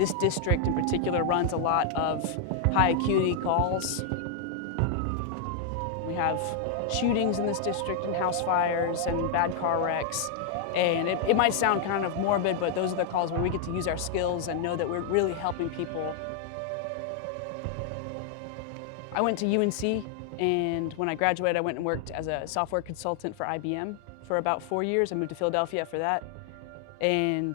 This district in particular runs a lot of high acuity calls. We have shootings in this district and house fires and bad car wrecks. And it might sound kind of morbid, but those are the calls where we get to use our skills and know that we're really helping people. I went to UNC, and when I graduated, I went and worked as a software consultant for IBM for about 4 years. I moved to Philadelphia for that. And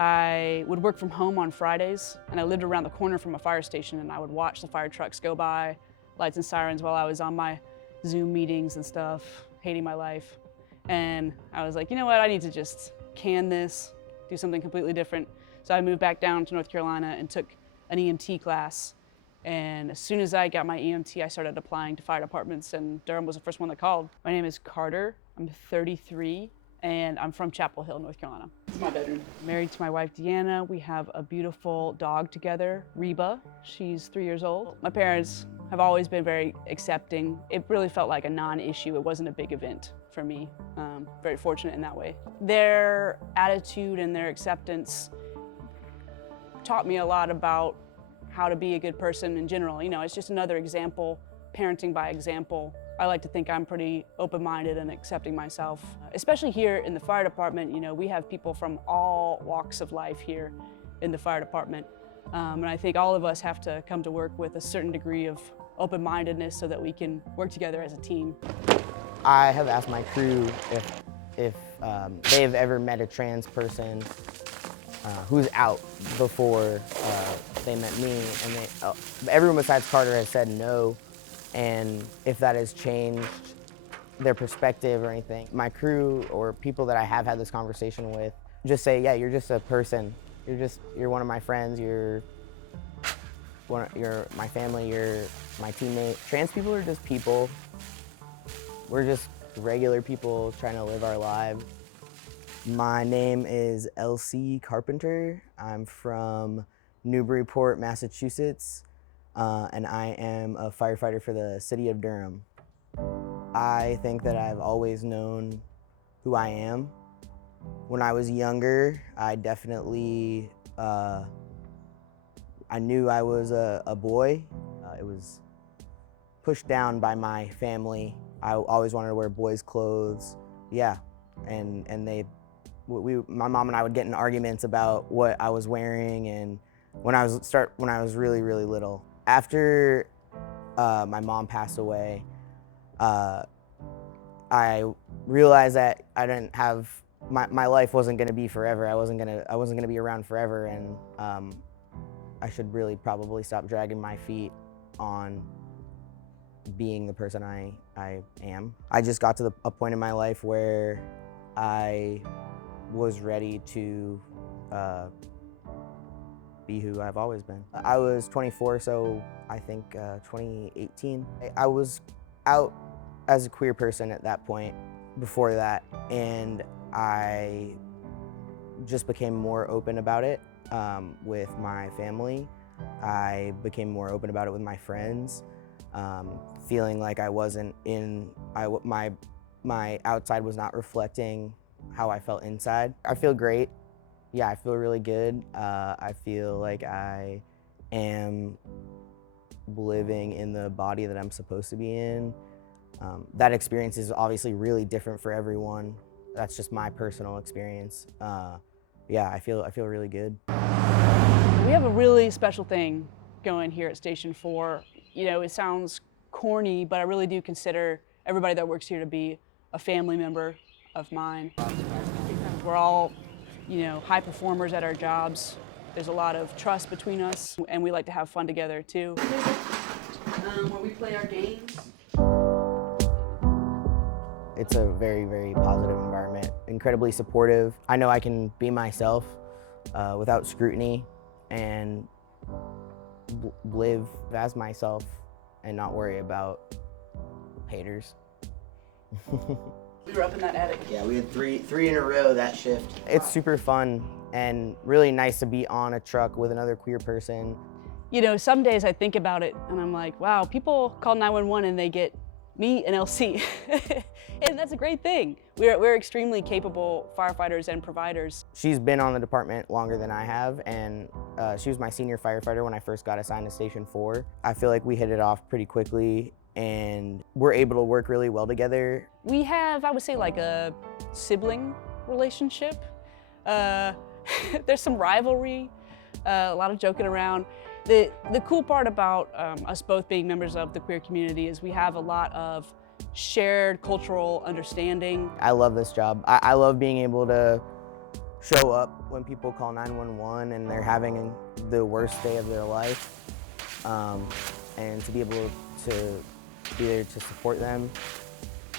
I would work from home on Fridays, and I lived around the corner from a fire station, and I would watch the fire trucks go by, lights and sirens, while I was on my Zoom meetings and stuff, hating my life. And I was like, you know what, I need to just can this, do something completely different. So I moved back down to North Carolina and took an EMT class. And as soon as I got my EMT, I started applying to fire departments, and Durham was the first one that called. My name is Carter, I'm 33, and I'm from Chapel Hill, North Carolina. This is my bedroom. Married to my wife, Deanna. We have a beautiful dog together, Reba. She's 3 years old. My parents have always been very accepting. It really felt like a non-issue. It wasn't a big event for me. Very fortunate in that way. Their attitude and their acceptance taught me a lot about how to be a good person in general. You know, it's just another example, parenting by example. I like to think I'm pretty open-minded and accepting myself. Especially here in the fire department, you know, we have people from all walks of life here in the fire department. And I think all of us have to come to work with a certain degree of open-mindedness so that we can work together as a team. I have asked my crew if they've ever met a trans person who's out before they met me, and everyone besides Carter has said no. And if that has changed their perspective or anything, my crew or people that I have had this conversation with just say, yeah, you're just a person. You're one of my friends. You're my family. You're my teammate. Trans people are just people. We're just regular people trying to live our lives. My name is LC Carpenter. I'm from Newburyport, Massachusetts. And I am a firefighter for the city of Durham. I think that I've always known who I am. When I was younger, I definitely, I knew I was a boy. It was pushed down by my family. I always wanted to wear boys' clothes. Yeah, and my mom and I would get in arguments about what I was wearing, and when I was really, really little. After my mom passed away, I realized that I didn't have my life wasn't going to be forever. I wasn't going to be around forever, and I should really probably stop dragging my feet on being the person I am. I just got to a point in my life where I was ready to be who I've always been. I was 24, so I think 2018. I was out as a queer person at that point, before that, and I just became more open about it with my family. I became more open about it with my friends, feeling like I wasn't my outside was not reflecting how I felt inside. I feel great. Yeah, I feel really good. I feel like I am living in the body that I'm supposed to be in. That experience is obviously really different for everyone. That's just my personal experience. Yeah, I feel really good. We have a really special thing going here at Station 4. You know, it sounds corny, but I really do consider everybody that works here to be a family member of mine. We're all, you know, high performers at our jobs. There's a lot of trust between us, and we like to have fun together too. Where we play our games. It's a very, very positive environment, incredibly supportive. I know I can be myself without scrutiny and live as myself and not worry about haters. We were up in that attic. Yeah, we had three in a row that shift. It's super fun and really nice to be on a truck with another queer person. You know, some days I think about it and I'm like, wow, people call 911 and they get me and LC. And that's a great thing. We're extremely capable firefighters and providers. She's been on the department longer than I have, and she was my senior firefighter when I first got assigned to Station 4. I feel like we hit it off pretty quickly, and we're able to work really well together. We have, I would say, like a sibling relationship. There's some rivalry, a lot of joking around. The cool part about us both being members of the queer community is we have a lot of shared cultural understanding. I love this job. I love being able to show up when people call 911 and they're having the worst day of their life, and to be able to be there to support them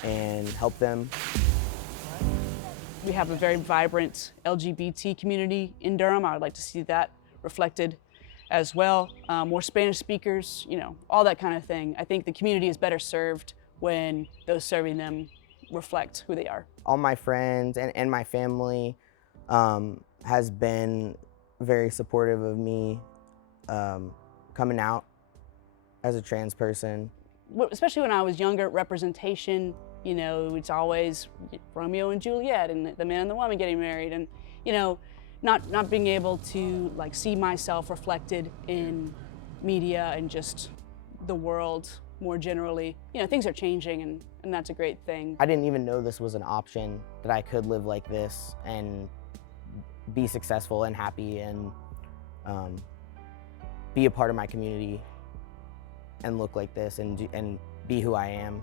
and help them. We have a very vibrant LGBT community in Durham. I would like to see that reflected as well. More Spanish speakers, you know, all that kind of thing. I think the community is better served when those serving them reflect who they are. All my friends and my family has been very supportive of me coming out as a trans person. Especially when I was younger, representation, you know, it's always Romeo and Juliet and the man and the woman getting married, and, you know, not being able to like see myself reflected in media and just the world more generally. You know, things are changing, and that's a great thing. I didn't even know this was an option, that I could live like this and be successful and happy and be a part of my community and look like this and be who I am.